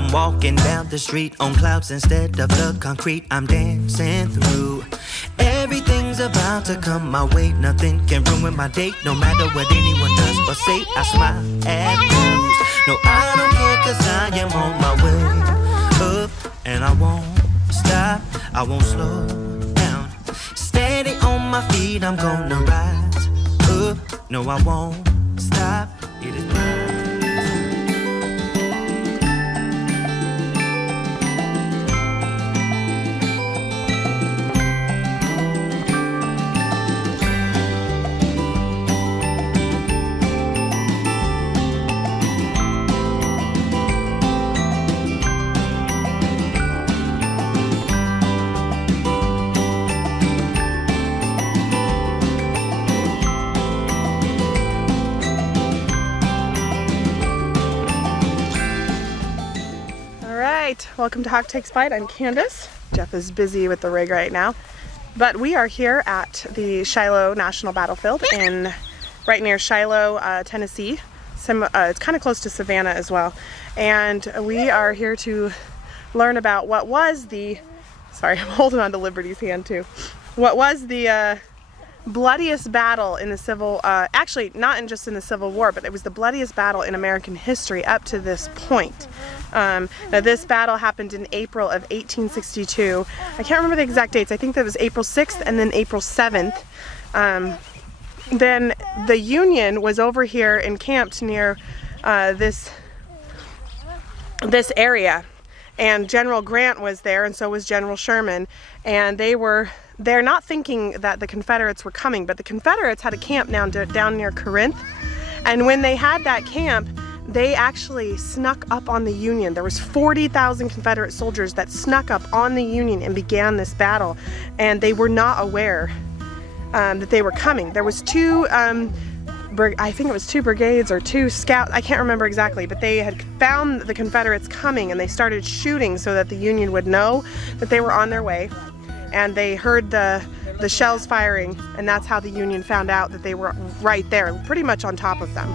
I'm walking down the street on clouds instead of the concrete I'm dancing through. Everything's about to come my way, nothing can ruin my day. No matter what anyone does or say, I smile at news. No, I don't care, cause I am on my way up, and I won't stop, I won't slow down. Steady on my feet, I'm gonna rise up. No, I won't stop, it is mine. Welcome to Hawk Takes Flight. I'm Candace. Jeff is busy with the rig right now, but we are here at the Shiloh National Battlefield right near Shiloh, Tennessee. It's kind of close to Savannah as well, and we are here to learn about what was the I'm holding on to Liberty's hand too. What was the bloodiest battle in the Civil, actually not just in the Civil War, but it was the bloodiest battle in American history up to this point. Now this battle happened in April of 1862. I can't remember the exact dates. I think that was April 6th and then April 7th. Then the Union was over here encamped near this area, and General Grant was there, and so was General Sherman, and they're not thinking that the Confederates were coming, but the Confederates had a camp down near Corinth, and when they had that camp, they actually snuck up on the Union. There was 40,000 Confederate soldiers that snuck up on the Union and began this battle, and they were not aware that they were coming. There was I think it was two brigades or two scouts, I can't remember exactly, but they had found the Confederates coming, and they started shooting so that the Union would know that they were on their way, and they heard the shells firing, and that's how the Union found out that they were right there, pretty much on top of them.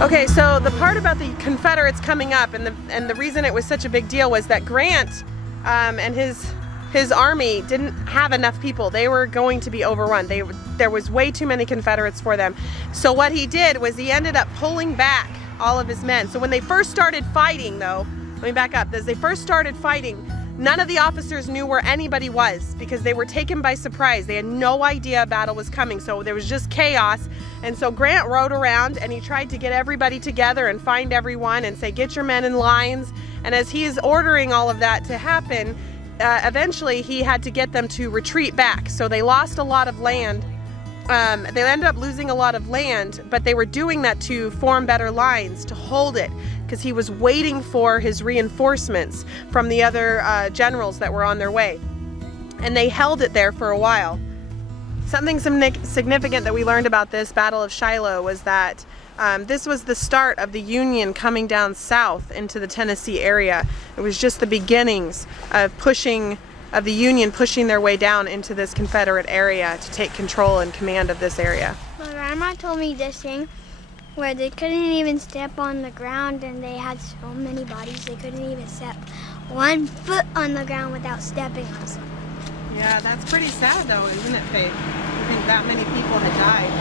Okay, so the part about the Confederates coming up, and the reason it was such a big deal was that Grant and his army didn't have enough people. They were going to be overrun. There was way too many Confederates for them. So what he did was he ended up pulling back all of his men. So when they first started fighting, though, let me back up. As they first started fighting, none of the officers knew where anybody was because they were taken by surprise. They had no idea a battle was coming, so there was just chaos. And so Grant rode around and he tried to get everybody together and find everyone and say, get your men in lines. And as he is ordering all of that to happen, eventually he had to get them to retreat back. So they lost a lot of land. They ended up losing a lot of land, but they were doing that to form better lines, to hold it, because he was waiting for his reinforcements from the other generals that were on their way. And they held it there for a while. Something significant that we learned about this Battle of Shiloh was that this was the start of the Union coming down south into the Tennessee area. It was just the beginnings of the Union pushing their way down into this Confederate area to take control and command of this area. My grandma told me this thing where they couldn't even step on the ground, and they had so many bodies they couldn't even step 1 foot on the ground without stepping on something. Yeah, that's pretty sad though, isn't it, Faith? I think that many people had died.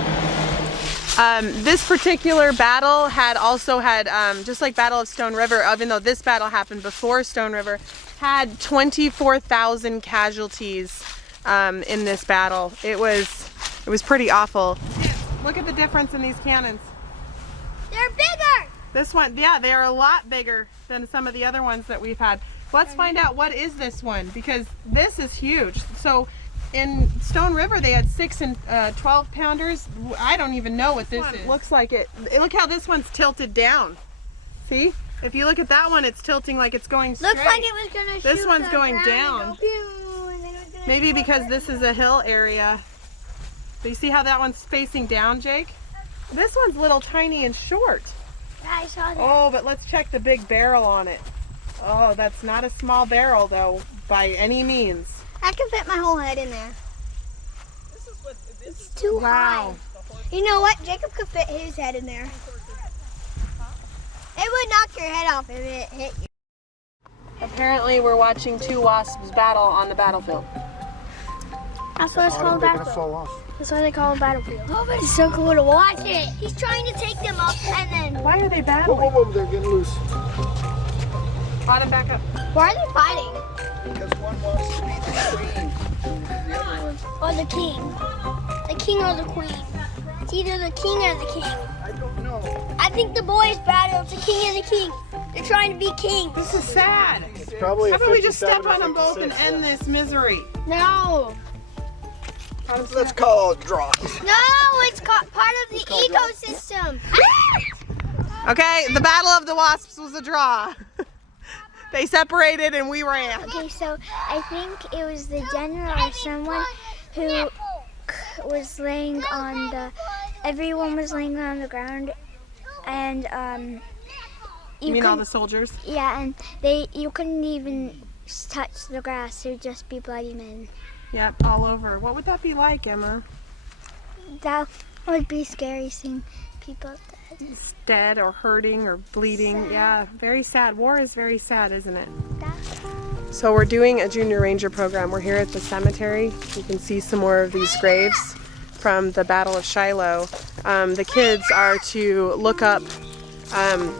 This particular battle also had, just like Battle of Stone River, even though this battle happened before Stone River, had 24,000 casualties in this battle. It was pretty awful. Look at the difference in these cannons. They're bigger! This one, yeah, they are a lot bigger than some of the other ones that we've had. Let's find out what is this one, because this is huge. So in Stone River they had 6 and 12 pounders. I don't even know what this is. Looks like it. Look how this one's tilted down. See? If you look at that one, it's tilting like it's going straight. Looks like it was gonna shoot. This one's going down. Maybe because this is a hill area. So you see how that one's facing down, Jake? This one's little tiny and short. Yeah, I saw that. Oh, but let's check the big barrel on it. Oh, that's not a small barrel though, by any means. I can fit my whole head in there. This is what this It's is too Wow. high. the horse You know what? Jacob could fit his head in there. It would knock your head off if it hit you. Apparently we're watching two wasps battle on the battlefield. That's what it's called, battlefield. That's why they call it battlefield. Oh, but it's so cool to watch it. He's trying to take them up and then... Why are they battling? Whoa, whoa, whoa, they're getting loose. Bottom back up. Why are they fighting? Because one wants to be the queen. The other one. Or the king. The king or the queen. It's either the king or the king. I don't know. I think the boys battle. It's the king and the king. They're trying to be king. This is sad. It's probably How a about we just 57 step on them or both and 56, end this misery? No. Let's call it a draw. No, it's part of the ecosystem. Okay, the Battle of the Wasps was a draw. They separated and we ran. Okay, so I think it was the general or someone who was laying on the... Everyone was laying on the ground and You mean all the soldiers? Yeah, and you couldn't even touch the grass. It would just be bloody men. Yep, all over. What would that be like, Emma? That would be scary seeing people dead. Dead or hurting or bleeding. Sad. Yeah, very sad. War is very sad, isn't it? That, So we're doing a junior ranger program. We're here at the cemetery. You can see some more of these graves from the Battle of Shiloh. The kids are to look up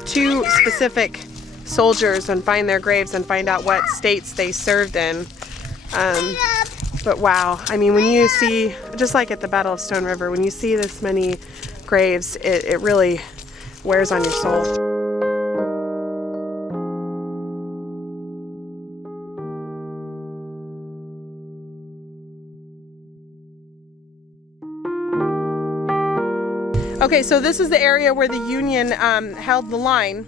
two specific soldiers and find their graves and find out what states they served in. But wow, I mean, when you see, just like at the Battle of Stone River, when you see this many graves, it really wears on your soul. Okay, so this is the area where the Union held the line,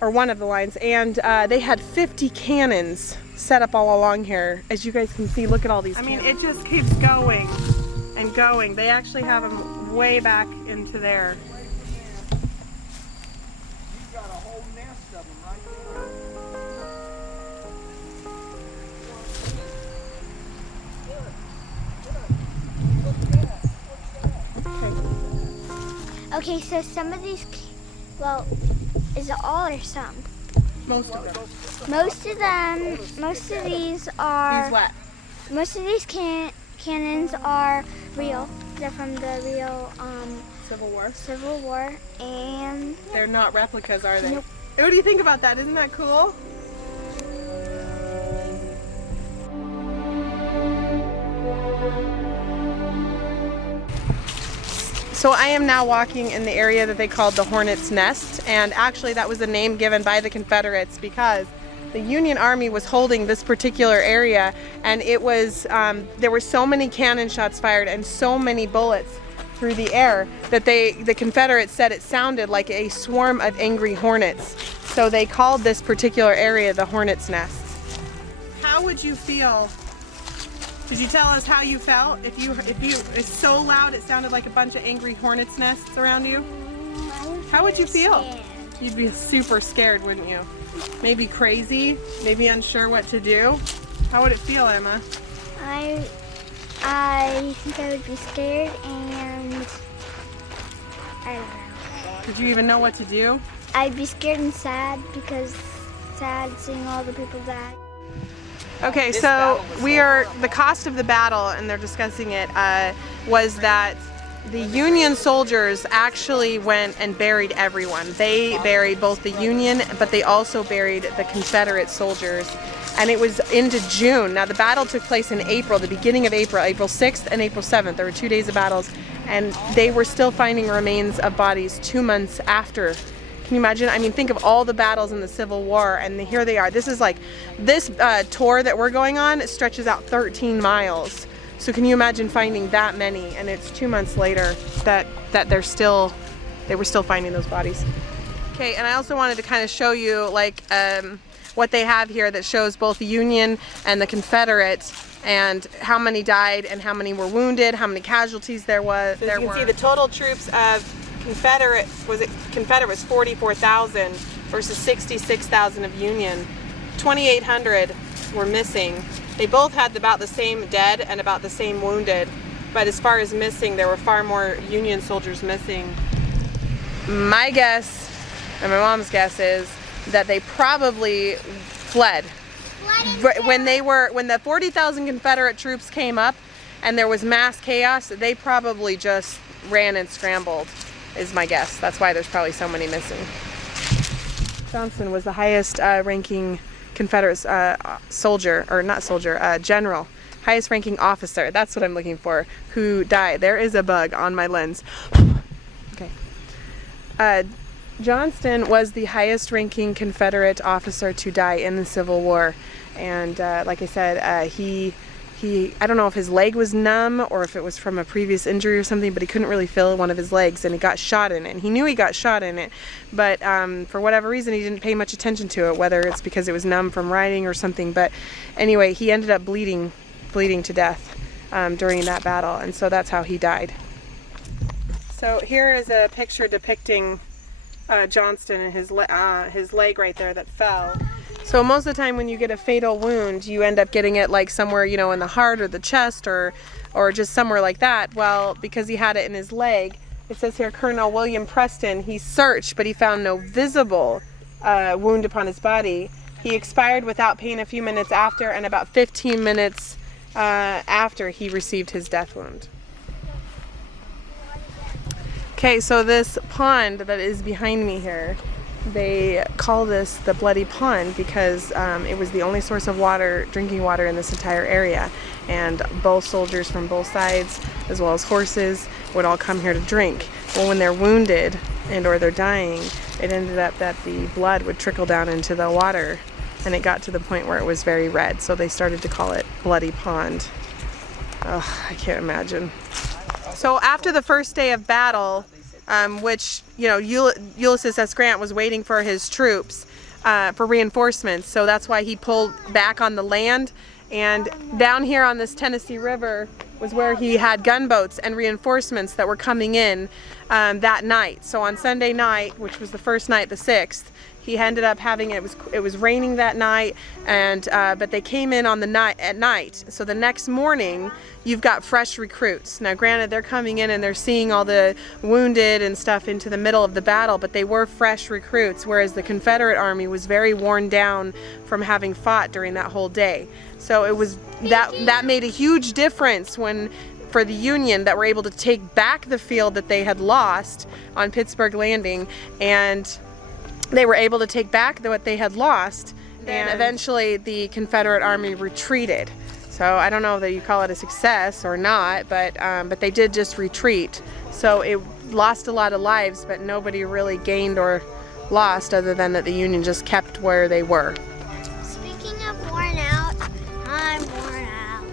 or one of the lines, and they had 50 cannons set up all along here. As you guys can see, look at all these cannons. I mean, it just keeps going and going. They actually have them way back into there. You've got a whole nest of them right there. okay, so some of these, well, is it all or some? Most of them. Most of these are... These what? Most of these cannons are real. They're from the real Civil War? Civil War, and... They're not replicas, are they? Nope. What do you think about that? Isn't that cool? So I am now walking in the area that they called the Hornet's Nest, and actually that was a name given by the Confederates because the Union Army was holding this particular area, and it was there were so many cannon shots fired and so many bullets through the air that the Confederates said it sounded like a swarm of angry hornets. So they called this particular area the Hornet's Nest. How would you feel? Could you tell us how you felt if it's so loud it sounded like a bunch of angry hornets' nests around you? How would you feel? Scared. You'd be super scared, wouldn't you? Maybe crazy, maybe unsure what to do. How would it feel, Emma? I think I would be scared, and I don't know. Did you even know what to do? I'd be scared and sad because sad seeing all the people die. Okay, so the cost of the battle, and they're discussing it, was that the Union soldiers actually went and buried everyone. They buried both the Union, but they also buried the Confederate soldiers. And it was into June. Now the battle took place in April, the beginning of April, April 6th and April 7th. There were 2 days of battles, and they were still finding remains of bodies 2 months after. Can you imagine? I mean, think of all the battles in the Civil War, and here they are. This is like, this tour that we're going on stretches out 13 miles. So can you imagine finding that many? And it's 2 months later that they were still finding those bodies. Okay, and I also wanted to kind of show you like what they have here that shows both the Union and the Confederates and how many died and how many were wounded, how many casualties there was. So you can see the total troops of Confederate was 44,000 versus 66,000 of Union. 2,800 were missing. They both had about the same dead and about the same wounded, But as far as missing, there were far more Union soldiers missing. My guess, and my mom's guess, is that they probably fled. When the 40,000 Confederate troops came up and there was mass chaos, they probably just ran and scrambled, is my guess. That's why there's probably so many missing. Johnson was the highest ranking Confederate general, highest ranking officer, that's what I'm looking for, who died. There is a bug on my lens. Okay. Johnston was the highest ranking Confederate officer to die in the Civil War. And like I said, he I don't know if his leg was numb or if it was from a previous injury or something, but he couldn't really feel one of his legs and he got shot in it. And he knew he got shot in it, but for whatever reason he didn't pay much attention to it, whether it's because it was numb from riding or something. But anyway, he ended up bleeding to death during that battle, and so that's how he died. So here is a picture depicting Johnston and his leg right there that fell. So most of the time when you get a fatal wound, you end up getting it like somewhere, you know, in the heart or the chest or just somewhere like that. Well, because he had it in his leg, it says here, Colonel William Preston, he searched, but he found no visible wound upon his body. He expired without pain a few minutes after, and about 15 minutes after he received his death wound. Okay, so this pond that is behind me here, they call this the Bloody Pond because it was the only source of water, drinking water in this entire area. And both soldiers from both sides, as well as horses, would all come here to drink. Well, when they're wounded and or they're dying, it ended up that the blood would trickle down into the water, and it got to the point where it was very red. So they started to call it Bloody Pond. Oh, I can't imagine. So after the first day of battle, which, you know, Ulysses S. Grant was waiting for his troops for reinforcements, so that's why he pulled back on the land. And down here on this Tennessee River was where he had gunboats and reinforcements that were coming in that night. So on Sunday night, which was the first night, the 6th, he ended up having, it was raining that night, and but they came in on at night. So the next morning, you've got fresh recruits. Now granted, they're coming in and they're seeing all the wounded and stuff into the middle of the battle, but they were fresh recruits, whereas the Confederate army was very worn down from having fought during that whole day. So it was that made a huge difference for the Union, that were able to take back the field that they had lost on Pittsburgh Landing, and they were able to take back what they had lost, and eventually the Confederate army retreated. So I don't know that you call it a success or not, but they did just retreat. So it lost a lot of lives, but nobody really gained or lost, other than that the Union just kept where they were. Speaking of worn out, I'm worn out.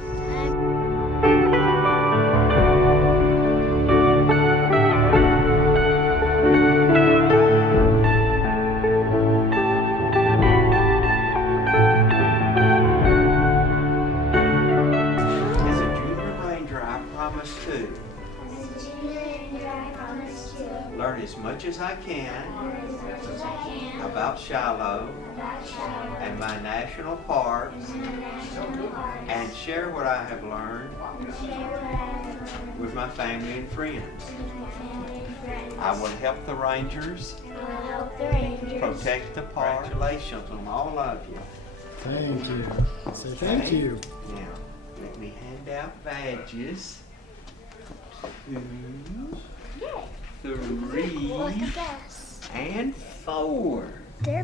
Learn as much as I can about Shiloh and my national parks, and share what I have learned with my family and friends. I will help the Rangers protect the park. Congratulations on all of you. Thank you. Say thank you. Now, let me hand out badges. 2, 3, Look at this. and 4. They're